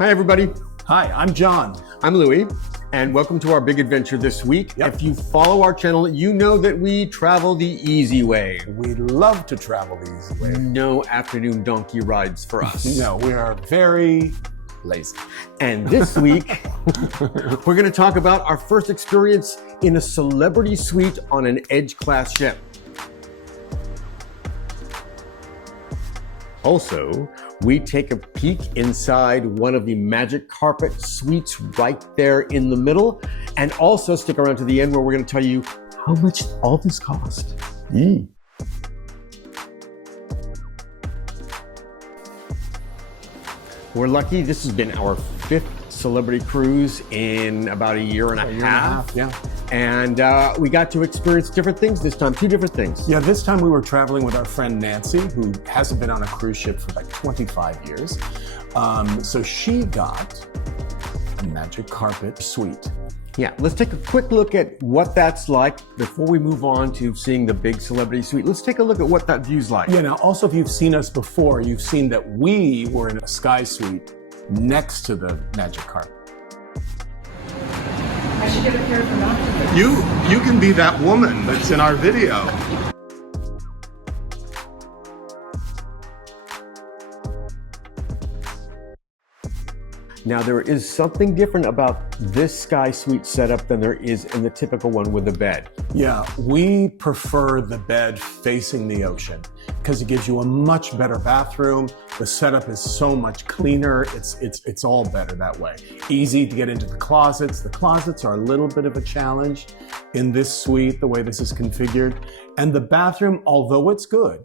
Hi, everybody. Hi, I'm John. I'm Louie, and welcome to our big adventure this week. Yep. If you follow our channel, you know that we travel the easy way. We love to travel the easy way. No afternoon donkey rides for us. No, we are very lazy. And this week, we're going to talk about our first experience in a celebrity suite on an Edge-class ship. Also, we take a peek inside one of the magic carpet suites right there in the middle, and also stick around to the end where we're going to tell you how much all this cost. We're lucky. This has been our 5th celebrity cruise in about a year and a half. Yeah. And we got to experience different things this time, 2 different things. Yeah, this time we were traveling with our friend Nancy, who hasn't been on a cruise ship for like 25 years. So she got a magic carpet suite. Yeah, let's take a quick look at what that's like before we move on to seeing the big celebrity suite. Let's take a look at what that view's like. Yeah, now also if you've seen us before, you've seen that we were in a sky suite next to the magic carpet. I should get a pair for Malcolm. You can be that woman that's in our video. Now, there is something different about this sky suite setup than there is in the typical one with a bed. Yeah, we prefer the bed facing the ocean because it gives you a much better bathroom. The setup is so much cleaner. It's all better that way. Easy to get into the closets. The closets are a little bit of a challenge in this suite, the way this is configured. And the bathroom, although it's good,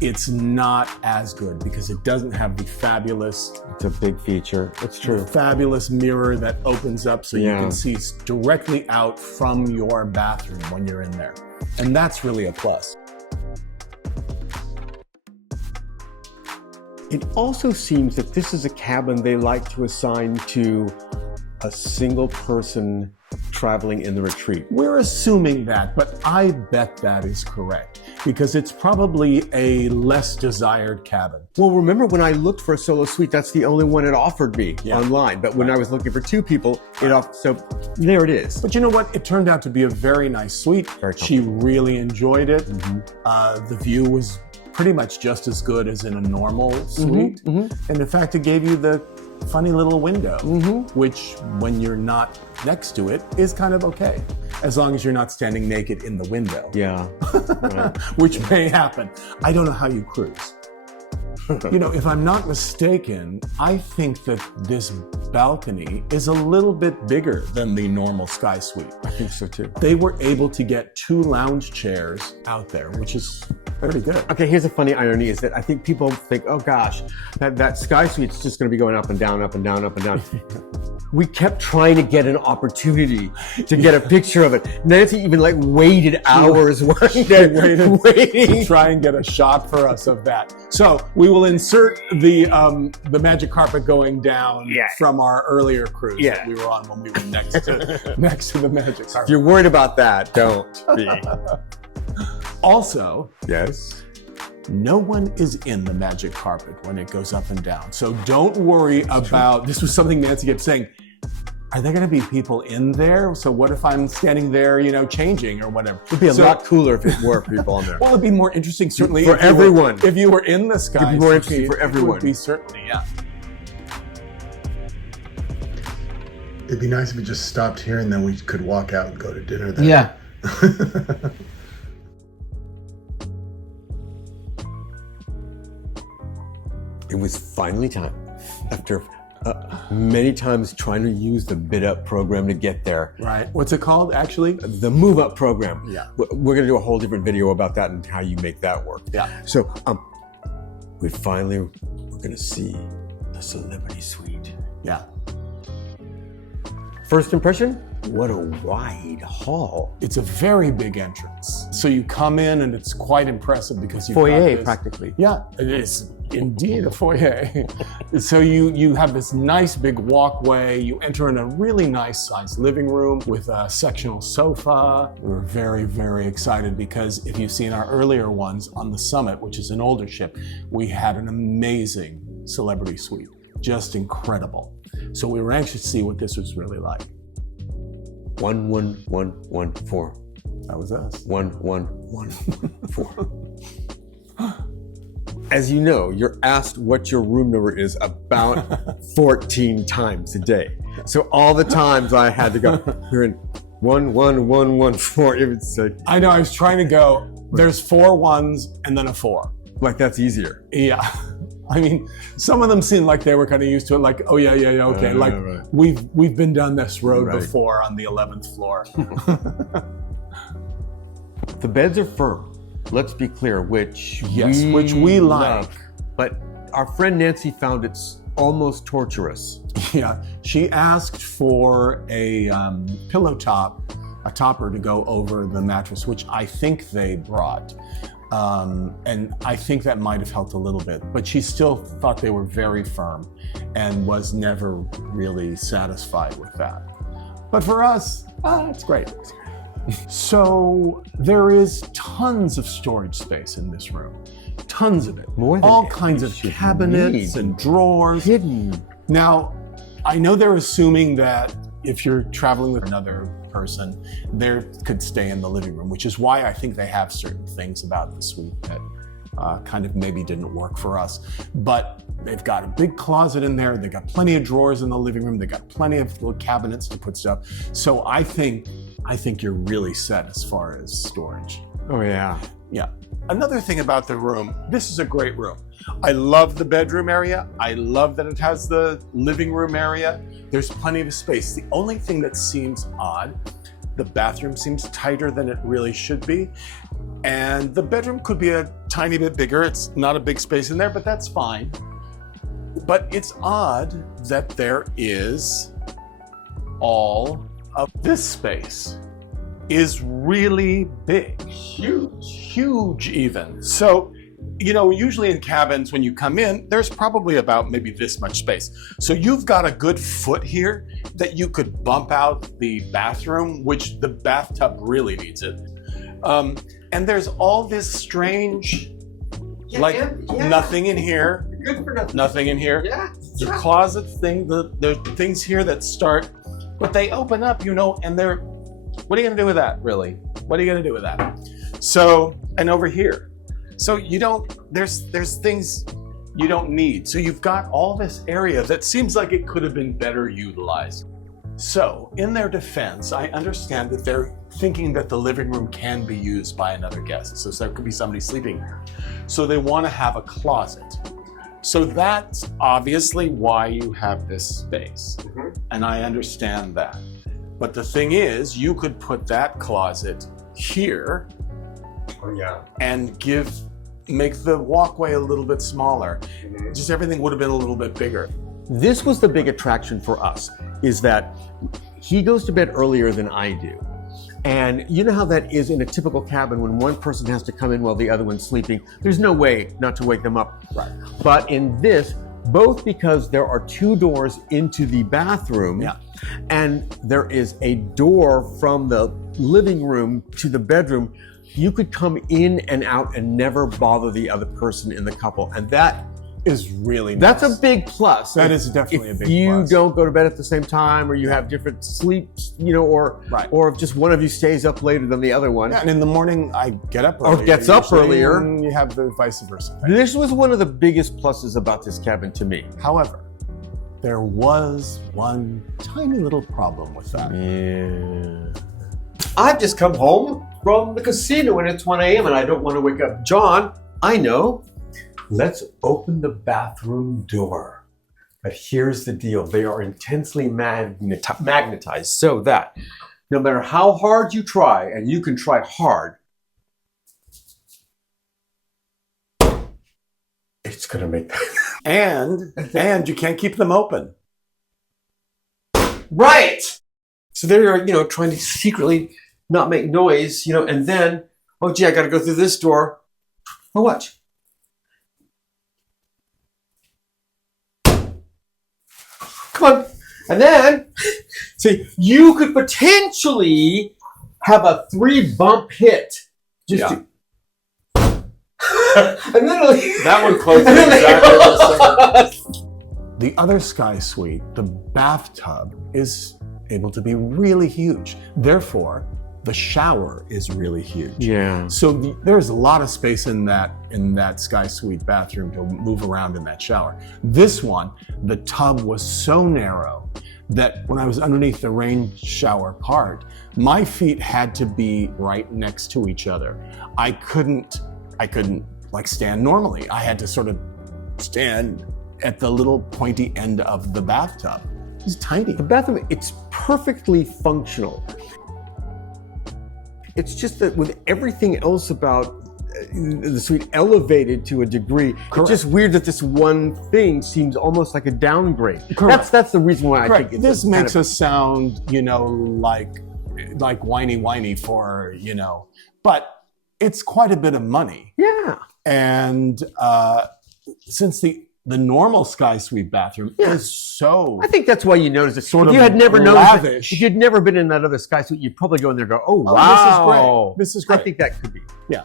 it's not as good because it doesn't have the fabulous... It's a big feature. It's true. Fabulous mirror that opens up so you can see directly out from your bathroom when you're in there. And that's really a plus. It also seems that this is a cabin they like to assign to a single person traveling in the retreat. We're assuming that, but I bet that is correct because it's probably a less desired cabin. Well, remember when I looked for a solo suite, that's the only one it offered me online. But when I was looking for 2 people, it offered, so there it is. But you know what? It turned out to be a very nice suite. She really enjoyed it. The view was pretty much just as good as in a normal suite. And in fact, it gave you the funny little window, which when you're not next to it is kind of okay, as long as you're not standing naked in the window. Yeah. Right. Which may happen. I don't know how you cruise. You know, if I'm not mistaken, I think that this balcony is a little bit bigger than the normal sky suite. I think so too. They were able to get 2 lounge chairs out there, which is very good. Okay, here's a funny irony is that I think people think, oh gosh, that sky suite's just gonna be going up and down, up and down, up and down. We kept trying to get an opportunity to get a picture of it. Nancy even like waited hours waiting to try and get a shot for us of that. So we will insert the magic carpet going down from our earlier cruise that we were on when we were next to the magic carpet. If you're worried about that, don't be. Also, yes, no one is in the magic carpet when it goes up and down. So don't worry about, this was something Nancy kept saying, are there going to be people in there? So what if I'm standing there, you know, changing or whatever? It'd be a lot cooler if it were people on there. Well, it'd be more interesting, certainly. For everyone. If you were in the sky. It'd be more interesting for everyone. It would be certainly, yeah. It'd be nice if we just stopped here and then we could walk out and go to dinner there. Yeah. It was finally time, after many times trying to use the bid up program to get there. Right. What's it called, actually? The move up program. Yeah. We're gonna do a whole different video about that and how you make that work. Yeah. So we're gonna see the celebrity suite. Yeah. First impression? What a wide hall. It's a very big entrance. So you come in and it's quite impressive because you've foyer, got this, practically. Yeah, it is indeed a foyer. So you have this nice big walkway. You enter in a really nice sized living room with a sectional sofa. We're very, very excited because if you've seen our earlier ones on the Summit, which is an older ship, we had an amazing celebrity suite. just incredible. So we were anxious to see what this was really like. 11114. That was us. 11114. As you know, you're asked what your room number is about 14 times a day. So all the times I had to go, you're in 11114. It would say, I know, I was trying to go, there's 4 ones and then a 4. like that's easier. Yeah. I mean, some of them seemed like they were kind of used to it, like, oh yeah, okay. Like right. we've been down this road Right. before on the 11th floor. The beds are firm. Let's be clear, which which we like. But our friend Nancy found it's almost torturous. Yeah, she asked for a pillow top, a topper to go over the mattress, which I think they brought. And I think that might have helped a little bit, but she still thought they were very firm and was never really satisfied with that. But for us, it's great. So there is tons of storage space in this room, tons of it. More than all kinds of you cabinets need. and drawers. Hidden. Now, I know they're assuming that if you're traveling with another person, they could stay in the living room, which is why I think they have certain things about the suite that kind of maybe didn't work for us. But they've got a big closet in there. They've got plenty of drawers in the living room. They've got plenty of little cabinets to put stuff. So I think you're really set as far as storage. Oh yeah. Yeah. Another thing about the room, this is a great room. I love the bedroom area. I love that it has the living room area. There's plenty of space. The only thing that seems odd, the bathroom seems tighter than it really should be. And the bedroom could be a tiny bit bigger. It's not a big space in there, but that's fine. But it's odd that there is all of this space is really big. Huge even. So, usually in cabins when you come in, there's probably about maybe this much space. So you've got a good foot here that you could bump out the bathroom, which the bathtub really needs it. And there's all this strange, nothing in here, Good for nothing. nothing in here. Yeah. The closet thing, the things here that start, but they open up, and they're, what are you gonna do with that, really? What are you gonna do with that? So, and over here. So there's things you don't need. So you've got all this area that seems like it could have been better utilized. So in their defense, I understand that they're thinking that the living room can be used by another guest. So there could be somebody sleeping there. So they want to have a closet. So that's obviously why you have this space. Mm-hmm. And I understand that. But the thing is, you could put that closet here Oh yeah. and make the walkway a little bit smaller. Mm-hmm. Just everything would have been a little bit bigger. This was the big attraction for us, is that he goes to bed earlier than I do. And you know how that is in a typical cabin when one person has to come in while the other one's sleeping. There's no way not to wake them up. Right. But in this, both because there are 2 doors into the bathroom, Yeah. and there is a door from the living room to the bedroom, you could come in and out and never bother the other person in the couple. And that Is really nice. that's a big plus. That is definitely a big If you plus. don't go to bed at the same time, or you have different sleeps, or Right. or if just one of you stays up later than the other one. Yeah, and in the morning I get up Or earlier. gets up usually, earlier. And you have the vice versa thing. This was one of the biggest pluses about this cabin to me. However, there was one tiny little problem with that. Yeah. I've just come home from the casino and it's 1 a.m. and I don't want to wake up John. I know. Let's open the bathroom door. But here's the deal. They are intensely magnetized so that no matter how hard you try, and you can try hard, it's going to make And you can't keep them open. right. So they're, trying to secretly not make noise, and then, oh gee, I got to go through this door. Oh, watch. Come on. And then, see, you could potentially have a 3-bump hit. Just to, and then That one closes and then exactly the same. The other Sky Suite, the bathtub, is able to be really huge. Therefore, the shower is really huge. Yeah. So there's a lot of space in that Sky Suite bathroom to move around in that shower. This one, the tub was so narrow that when I was underneath the rain shower part, my feet had to be right next to each other. I couldn't like stand normally. I had to sort of stand at the little pointy end of the bathtub. It's tiny. The bathroom, it's perfectly functional. It's just that with everything else about the suite elevated to a degree, Correct. it's just weird that this one thing seems almost like a downgrade. Correct. That's the reason why I think it's this kind makes of- us sound, like whiny for, but it's quite a bit of money. Yeah. And since the normal Sky Suite bathroom is so, I think that's why you noticed it. Sort If of you had never noticed it, lavish. if you'd never been in that other Sky Suite, you'd probably go in there and go, oh, Oh, wow. this is great. I think that could be. yeah.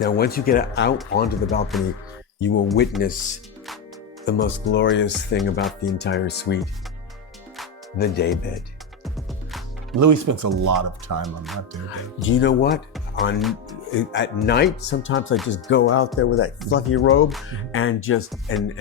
Now, once you get out onto the balcony, you will witness the most glorious thing about the entire suite, the daybed. Louie spends a lot of time on that day. Do you know what? At night, sometimes I just go out there with that fluffy robe and just and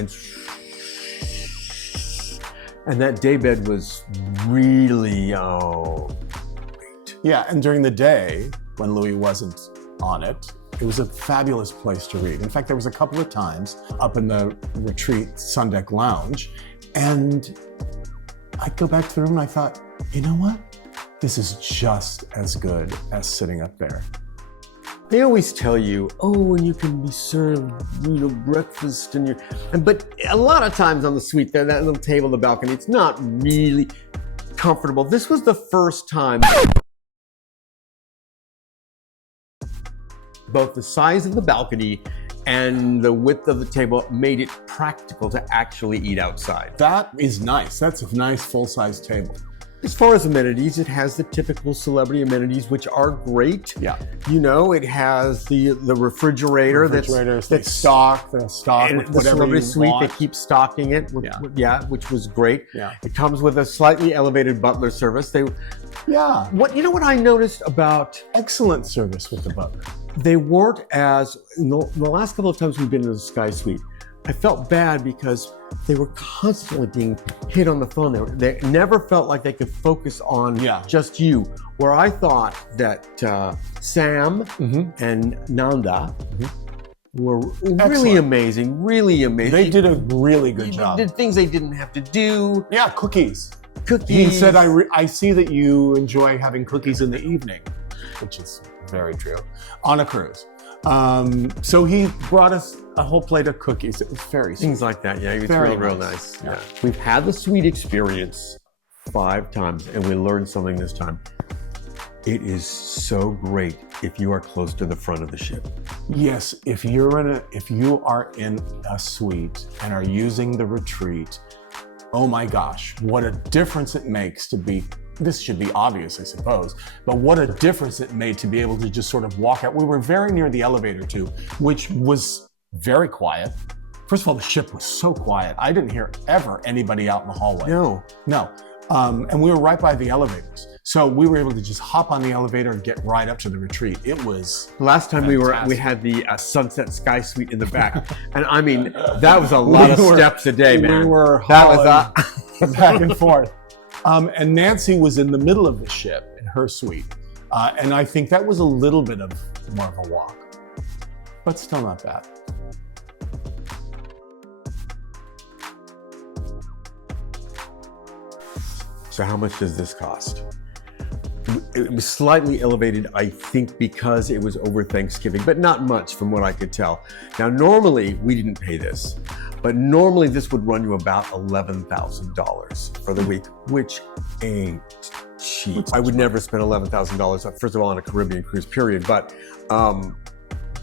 that daybed was really great. Yeah, and during the day, when Louie wasn't on it, it was a fabulous place to read. In fact, there was a couple of times up in the retreat Sun Deck Lounge, and I'd go back to the room and I thought, you know what? This is just as good as sitting up there. They always tell you, oh, and you can be served, breakfast, but a lot of times on the suite, that little table on the balcony, it's not really comfortable. This was the first time both the size of the balcony and the width of the table made it practical to actually eat outside. That is nice. That's a nice full-size table. As far as amenities, it has the typical celebrity amenities, which are great. Yeah. It has the refrigerator, Refrigerators, that's stock and with the whatever celebrity you suite, want. they keep stocking it, which was great. Yeah. It comes with a slightly elevated butler service. Yeah. What I noticed about, Excellent service with the butler. they weren't as, in the last couple of times we've been in the Sky Suite, I felt bad because they were constantly being hit on the phone. They never felt like they could focus on just you. Where I thought that Sam and Nanda were really amazing, really amazing. They did a really good job. They did things they didn't have to do. Yeah, cookies. Cookies. He said, I see that you enjoy having cookies in the evening, which is very true, on a cruise. So he brought us a whole plate of cookies. It was very sweet. Things like that, yeah. It's Very real nice. nice. Yeah. We've had the suite experience 5 times, and we learned something this time. It is so great if you are close to the front of the ship. Yes, if you are in a suite and are using the retreat, oh my gosh, what a difference it makes to be. This should be obvious, I suppose, but what a difference it made to be able to just sort of walk out. We were very near the elevator too, which was very quiet. First of all, the ship was so quiet. I didn't hear ever anybody out in the hallway. No. And we were right by the elevators. So we were able to just hop on the elevator and get right up to the retreat. It was Last time fantastic. we had the Sunset Sky Suite in the back. And I mean, that was a lot of steps a day, man. We were That was hauling back and forth. And Nancy was in the middle of the ship in her suite. And I think that was a little bit of more of a walk, but still not bad. So how much does this cost? It was slightly elevated, I think, because it was over Thanksgiving, but not much from what I could tell. Now, normally we didn't pay this, but normally this would run you about $11,000 for the week, which ain't cheap. I would never spend $11,000, first of all, on a Caribbean cruise, period. But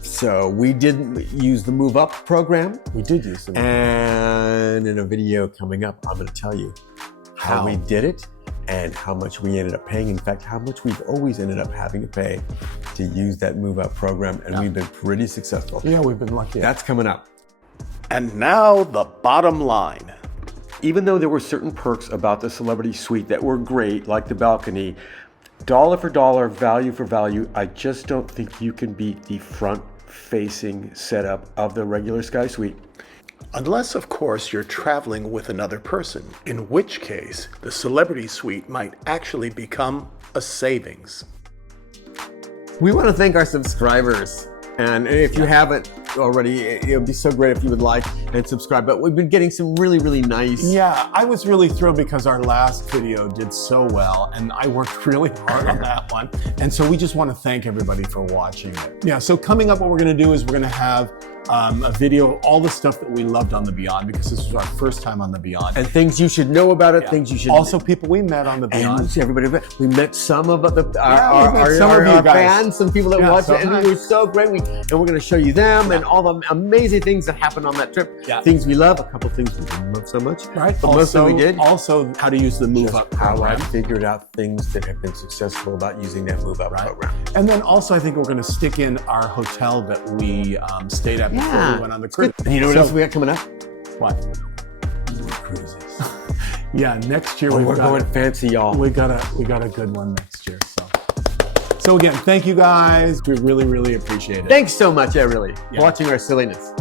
so we didn't use the Move Up program. We did use them. And in a video coming up, I'm going to tell you how we did it and how much we ended up paying. In fact, how much we've always ended up having to pay to use that Move Up program, and we've been pretty successful. Yeah, we've been lucky. That's coming up. And now the bottom line. Even though there were certain perks about the Celebrity Suite that were great, like the balcony, dollar for dollar, value for value, I just don't think you can beat the front-facing setup of the regular Sky Suite. Unless, of course, you're traveling with another person, in which case the Celebrity Suite might actually become a savings. We want to thank our subscribers. And if you haven't already, it would be so great if you would like and subscribe. But we've been getting some really, really nice. Yeah, I was really thrilled because our last video did so well, and I worked really hard on that one. And so we just want to thank everybody for watching it. Yeah, so coming up, what we're going to do is we're going to have a video of all the stuff that we loved on the Beyond, because this was our first time on the Beyond. And things you should know about it, things you should also people we met on the Beyond. And everybody, we met some of our fans, some people that watched so it, and nice. it was so great. And we're going to show you them and all the amazing things that happened on that trip. Yeah. Things we love, a couple things we didn't love so much, Right. but most of it we did. Also, how to use the Move Up How I program. figured out things that have been successful about using that Move Up program. And then also, I think we're going to stick in our hotel that we stayed at before we went on the cruise. And you know what else we got coming up? What? Cruises. Yeah, next year We're going fancy, y'all. we got a good one next year. So again, thank you guys. We really, really appreciate it. Thanks so much, really, watching our silliness.